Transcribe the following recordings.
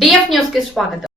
DF news కి స్వాగతం.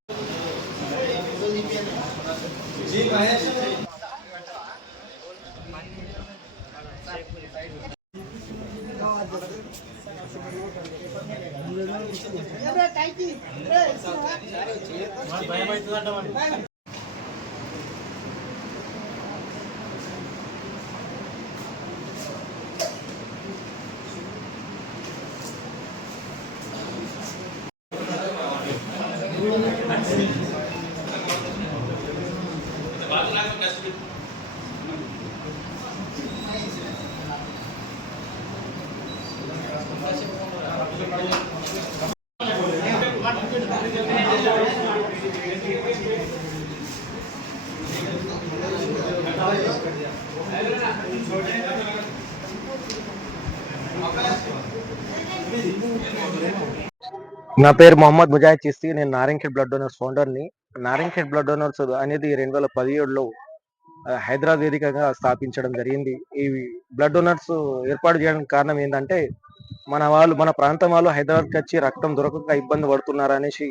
నా పేరు మొహమ్మద్ ముజాహిద్ చిస్తి. నేను నారాయణఖేడ్ బ్లడ్ డోనర్స్ ఫౌండర్ని. నారాయణఖేడ్ బ్లడ్ డోనర్స్ అనేది 2017లో హైదరాబాద్ వేదికగా స్థాపించడం జరిగింది. ఈ బ్లడ్ డోనర్స్ ఏర్పాటు చేయడానికి కారణం ఏంటంటే, మన ప్రాంతం వాళ్ళు హైదరాబాద్కి వచ్చి రక్తం దొరకక ఇబ్బంది పడుతున్నారు అనేసి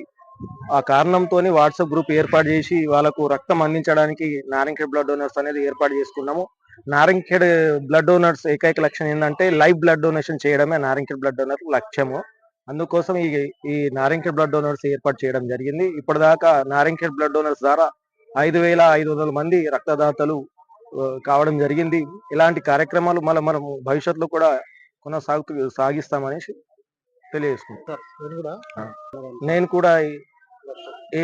ఆ కారణంతో వాట్సాప్ గ్రూప్ ఏర్పాటు చేసి వాళ్ళకు రక్తం అందించడానికి నారాయణఖేడ్ బ్లడ్ డోనర్స్ అనేది ఏర్పాటు చేసుకున్నాము. నారాయణఖేడ్ బ్లడ్ డోనర్స్ ఏకైక లక్ష్యం ఏంటంటే లైవ్ బ్లడ్ డొనేషన్ చేయడమే నారాయణఖేడ్ బ్లడ్ డోనర్ లక్ష్యము. అందుకోసం ఈ నారాయణఖేడ్ బ్లడ్ డోనర్స్ ఏర్పాటు చేయడం జరిగింది. ఇప్పటిదాకా నారాయణఖేడ్ బ్లడ్ డోనర్స్ ద్వారా 5,500 మంది రక్తదాతలు కావడం జరిగింది. ఇలాంటి కార్యక్రమాలు మనం భవిష్యత్తులో కూడా సాగిస్తామని తెలియజేసుకుంటారు. నేను కూడా ఈ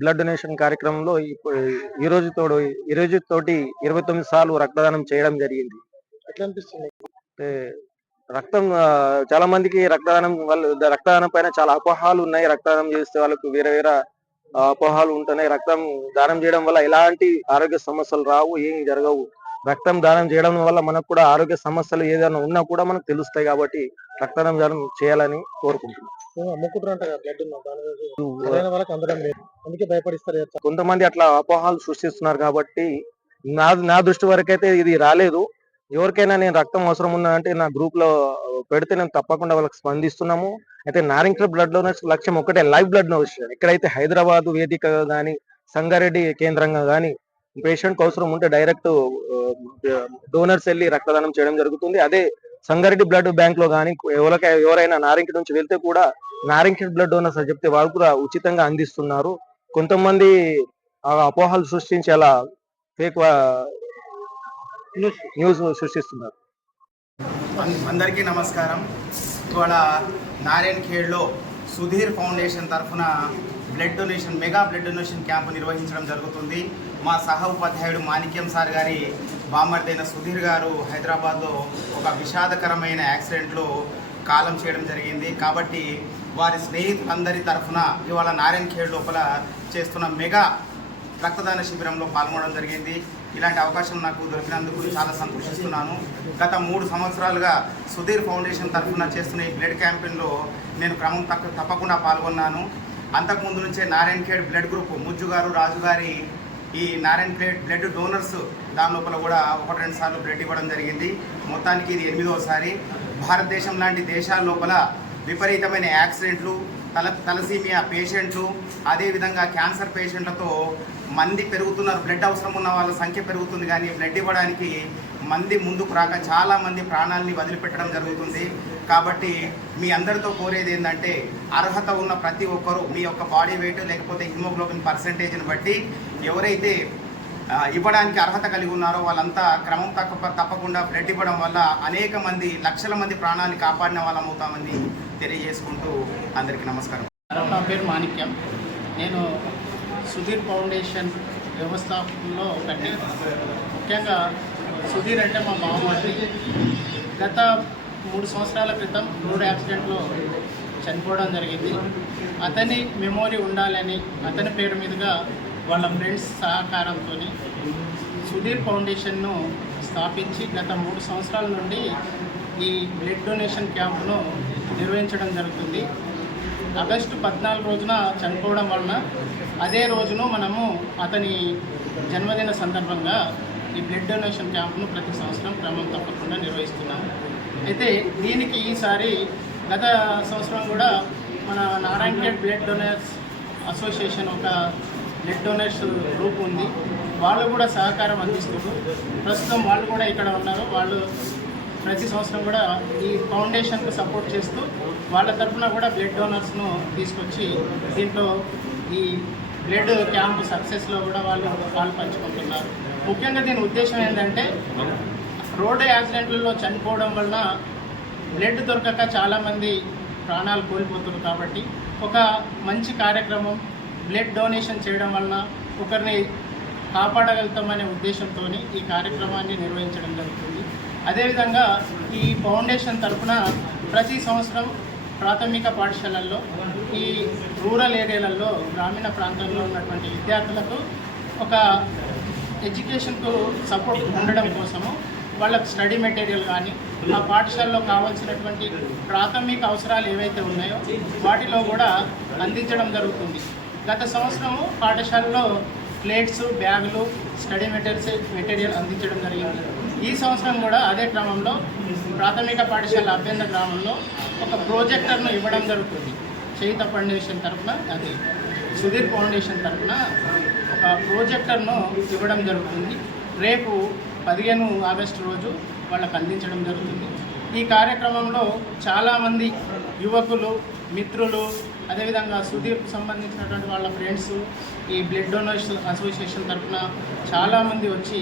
బ్లడ్ డొనేషన్ కార్యక్రమంలో ఈ రోజు తోటి 29 సార్లు రక్తదానం చేయడం జరిగింది. ఎట్లా అనిపిస్తుంది? రక్తం చాలా మందికి రక్తదానం పైన చాలా అపోహాలు ఉన్నాయి. రక్తదానం చేస్తే వాళ్ళకు వేరే అపోహాలు ఉంటున్నాయి. రక్తం దానం చేయడం వల్ల ఎలాంటి ఆరోగ్య సమస్యలు రావు, ఏం జరగవు. రక్తం దానం చేయడం వల్ల మనకు కూడా ఆరోగ్య సమస్యలు ఏదైనా ఉన్నా కూడా మనకు తెలుస్తాయి. కాబట్టి రక్తదానం చేయాలని కోరుకుంటున్నాను. కొంతమంది అట్లా అపోహాలు సృష్టిస్తున్నారు. కాబట్టి నా దృష్టి వరకు అయితే ఇది రాలేదు. ఎవరికైనా నేను రక్తం అవసరం ఉన్నదంటే నా గ్రూప్ లో పెడితే నేను తప్పకుండా వాళ్ళకి స్పందిస్తున్నాము. అయితే నారాయణఖేడ్ బ్లడ్ డోనర్స్ లక్ష్యం ఒకటే, లైవ్ బ్లడ్ డొనేషన్. ఎక్కడైతే హైదరాబాద్ వేదిక గానీ, సంగారెడ్డి కేంద్రంగా గానీ పేషెంట్ అవసరం ఉంటే డైరెక్ట్ డోనర్స్ వెళ్ళి రక్తదానం చేయడం జరుగుతుంది. అదే సంగారెడ్డి బ్లడ్ బ్యాంక్ లో కానీ ఎవరైనా నారాయణఖేడ్ నుంచి వెళ్తే కూడా నారాయణఖేడ్ బ్లడ్ డోనర్స్ అని చెప్తే వాళ్ళు కూడా ఉచితంగా అందిస్తున్నారు. కొంతమంది అపోహలు సృష్టించి అలా ఫేక్ న్యూస్ సృష్టిస్తున్నారు. అందరికీ నమస్కారం. ఇవాళ నారాయణఖేడ్లో సుధీర్ ఫౌండేషన్ తరఫున మెగా బ్లడ్ డొనేషన్ క్యాంపు నిర్వహించడం జరుగుతుంది. మా సహ ఉపాధ్యాయుడు మాణిక్యం సార్ గారి బామ్మర్దైన సుధీర్ గారు హైదరాబాద్లో ఒక విషాదకరమైన యాక్సిడెంట్లో కాలం చేయడం జరిగింది. కాబట్టి వారి స్నేహితులందరి తరఫున ఇవాళ నారాయణఖేడ్ లోపల చేస్తున్న మెగా రక్తదాన శిబిరంలో పాల్గొనడం జరిగింది. ఇలాంటి అవకాశం నాకు దొరికినందుకు చాలా సంతోషిస్తున్నాను. గత 3 సంవత్సరాలుగా సుధీర్ ఫౌండేషన్ తరఫున చేస్తున్న ఈ బ్లడ్ క్యాంపెయిన్లో నేను క్రమం తప్పకుండా పాల్గొన్నాను. అంతకుముందు నుంచే నారాయణఖేడ్ బ్లడ్ గ్రూప్ ముజ్జు గారు, రాజు గారి ఈ నారాయణఖేడ్ బ్లడ్ డోనర్స్ దాని లోపల కూడా 1-2 సార్లు బ్లడ్ ఇవ్వడం జరిగింది. మొత్తానికి ఇది 8వసారి. భారతదేశం లాంటి దేశాల లోపల విపరీతమైన యాక్సిడెంట్లు, తలసీమియా పేషెంట్లు, అదేవిధంగా క్యాన్సర్ పేషెంట్లతో మంది పెరుగుతున్నారు. బ్లడ్ అవసరం ఉన్న వాళ్ళ సంఖ్య పెరుగుతుంది, కానీ బ్లడ్ ఇవ్వడానికి మంది ముందుకు రాక చాలామంది ప్రాణాలని వదిలిపెట్టడం జరుగుతుంది. కాబట్టి మీ అందరితో కోరేది ఏంటంటే, అర్హత ఉన్న ప్రతి ఒక్కరూ మీ యొక్క బాడీ వెయిట్ లేకపోతే హిమోగ్లోబిన్ పర్సెంటేజ్ని బట్టి ఎవరైతే ఇవ్వడానికి అర్హత కలిగి ఉన్నారో వాళ్ళంతా క్రమం తప్పకుండా బ్లడ్ ఇవ్వడం వల్ల అనేక మంది, లక్షల మంది ప్రాణాన్ని కాపాడిన వాళ్ళం అవుతామని తెలియజేసుకుంటూ అందరికీ నమస్కారం. నా పేరు మాణిక్యం. నేను సుధీర్ ఫౌండేషన్ వ్యవస్థాపకుల్లో ఒకటి. ముఖ్యంగా సుధీర్ అంటే మా మామూలు. గత 3 సంవత్సరాల క్రితం రోడ్ యాక్సిడెంట్లో చనిపోవడం జరిగింది. అతని మెమోరీ ఉండాలని అతని పేరు మీదుగా వాళ్ళ ఫ్రెండ్స్ సహకారంతో సుధీర్ ఫౌండేషన్ను స్థాపించి గత 3 సంవత్సరాల నుండి ఈ బ్లడ్ డొనేషన్ క్యాంపును నిర్వహించడం జరుగుతుంది. ఆగస్టు 14 రోజున చనిపోవడం వలన అదే రోజును మనము అతని జన్మదిన సందర్భంగా ఈ బ్లడ్ డొనేషన్ క్యాంపును ప్రతి సంవత్సరం క్రమం తప్పకుండా నిర్వహిస్తున్నాము. అయితే దీనికి ఈసారి గత సంవత్సరం కూడా మన నారాయణఖేడ్ బ్లడ్ డొనర్స్ అసోసియేషన్ ఒక బ్లడ్ డొనేట్స్ గ్రూప్ ఉంది. వాళ్ళు కూడా సహకారం అందిస్తున్నారు. ప్రస్తుతం వాళ్ళు కూడా ఇక్కడ ఉన్నారు. వాళ్ళు ప్రతి సంవత్సరం కూడా ఈ ఫౌండేషన్కు సపోర్ట్ చేస్తూ వాళ్ళ తరఫున కూడా బ్లడ్ డోనర్స్ను తీసుకొచ్చి దీంట్లో ఈ బ్లడ్ క్యాంప్ సక్సెస్లో కూడా వాళ్ళు పాలు పంచుకుంటున్నారు. ముఖ్యంగా దీని ఉద్దేశం ఏంటంటే రోడ్డు యాక్సిడెంట్లలో చనిపోవడం వలన బ్లడ్ దొరకక చాలామంది ప్రాణాలు కోల్పోతున్నారు. కాబట్టి ఒక మంచి కార్యక్రమం బ్లడ్ డొనేషన్ చేయడం వలన ఒకరిని కాపాడగలుగుతామనే ఉద్దేశంతో ఈ కార్యక్రమాన్ని నిర్వహించడం జరుగుతుంది. అదేవిధంగా ఈ ఫౌండేషన్ తరఫున ప్రతి సంవత్సరం ప్రాథమిక పాఠశాలల్లో ఈ రూరల్ ఏరియాలలో గ్రామీణ ప్రాంతంలో ఉన్నటువంటి విద్యార్థులకు ఒక ఎడ్యుకేషన్కు సపోర్ట్ ఉండడం కోసము వాళ్ళకు స్టడీ మెటీరియల్ కానీ ఆ పాఠశాలలో కావాల్సినటువంటి ప్రాథమిక అవసరాలు ఏవైతే ఉన్నాయో వాటిలో కూడా అందించడం జరుగుతుంది. గత సంవత్సరము పాఠశాలలో ప్లేట్స్, బ్యాగులు, స్టడీ మెటీరియల్ అందించడం జరిగింది. ఈ సంవత్సరం కూడా అదే క్రమంలో ప్రాథమిక పాఠశాల అభ్యంతర గ్రామంలో ఒక ప్రాజెక్టర్ను ఇవ్వడం జరుగుతుంది. చేయిత ఫౌండేషన్ తరఫున, అది సుధీర్ ఫౌండేషన్ తరఫున ఒక ప్రాజెక్టర్ను ఇవ్వడం జరుగుతుంది. రేపు 15 ఆగస్టు రోజు వాళ్ళకు అందించడం జరుగుతుంది. ఈ కార్యక్రమంలో చాలామంది యువకులు, మిత్రులు, అదేవిధంగా సుధీర్కు సంబంధించినటువంటి వాళ్ళ ఫ్రెండ్స్ ఈ బ్లడ్ డొనేషన్ అసోసియేషన్ తరఫున చాలామంది వచ్చి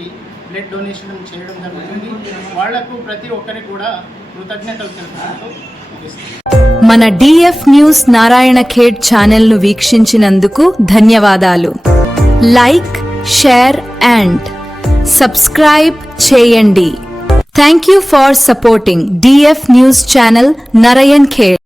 బ్లడ్ డొనేషన్ చేయడం జరుగుతుంది. వాళ్లకు ప్రతి ఒక్కరికి కూడా కృతజ్ఞతలు తెలుపుకుంటూ ముగిస్తున్నాను. మన డిఎఫ్ న్యూస్ నారాయణ ఖేడ్ ఛానల్ను వీక్షించినందుకు ధన్యవాదాలు. లైక్, షేర్ అండ్ సబ్స్క్రైబ్ చేయండి. Thank you for supporting DF news channel Narayana Khed.